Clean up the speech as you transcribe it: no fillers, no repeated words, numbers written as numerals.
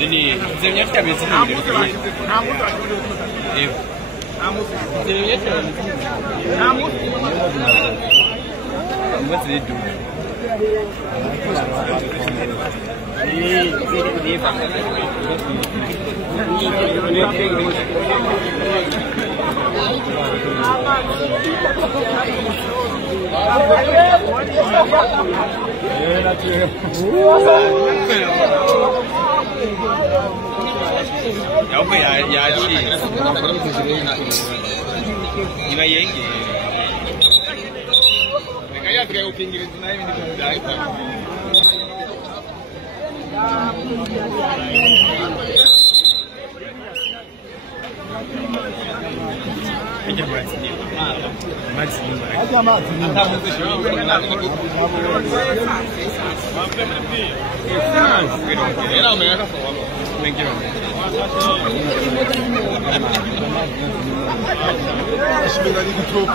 Ini sebenarnya kita bisa ni. What's they do? Apa ya sih? Ini yang kayak creo que Inggris na hindi ko dahil pa. Aja Max ni. Ata mo to siya. Era me era solo. Thank you. Bismillah ni çok.